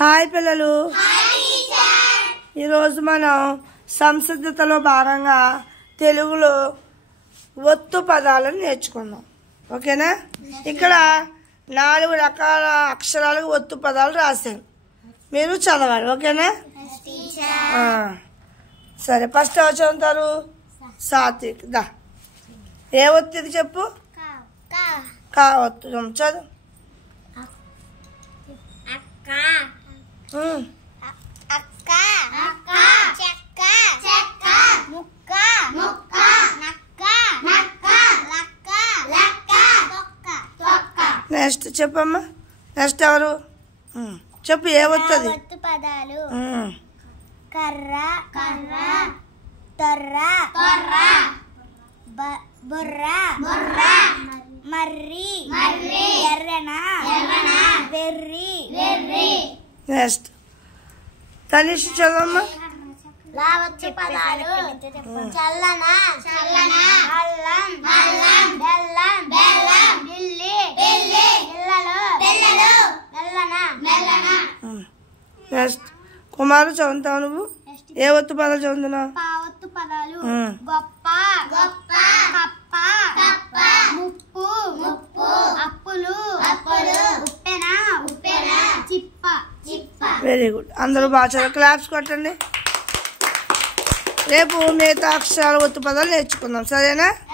Hi పిల్లలు, ఈరోజు మనం సంసిద్ధతలో భాగంగా తెలుగులో ఒత్తు పదాలను నేర్చుకుందాం. ఓకేనా? ఇక్కడ 4 రకాల అక్షరాలకు ఒత్తు పదాలు రాశాను, మీరు చదవాలి. ఓకేనా? సరే, ఫస్ట్ ఎవరు చదువుతారు? సాత్విక్. దా, ఏ ఒత్తు ఇది చెప్పు. కా ఒత్తు చదువు. నెక్స్ట్ చెప్పమ్మా. నెక్స్ట్ ఎవరు? చెప్పు, ఏ వస్తుంది? పదాలు కర్ర, కర్ర, తొర్ర, తొర్ర, బుర్ర, బుర్ర, మర్రి, మర్రి, ఎర్రన, ఎర్రన, వెర్రి, వెర్రి. నెక్స్ట్ తనిష్ చదవమ్మా. లావత్తు పదాలు చల్లన, చల్లన, అల్లం, అల్లం, బెల్లం, బెల్లం, బిల్లి, బిల్లి, బిల్లలు, బిల్లలు, మెల్లన, మెల్లన. నెక్స్ట్ కుమారు చదువుతావు నువ్వు. ఏ ఒత్తు పదాలు చదువుతున్నావు? పావత్తు పదాలు గొప్ప, గొప్ప, కప్ప, కప్ప, ముప్పు, ముప్పు, అప్పులు, అప్పులు, ఉప్పెన, ఉప్పెన, చిప్ప, చిప్ప. వెరీ గుడ్, అందరూ బాగా చదువు. క్లాప్స్ కొట్టండి. రేపు మిగతా అక్షరాలు ఒత్తు పదాలు నేర్చుకుందాం, సరేనా?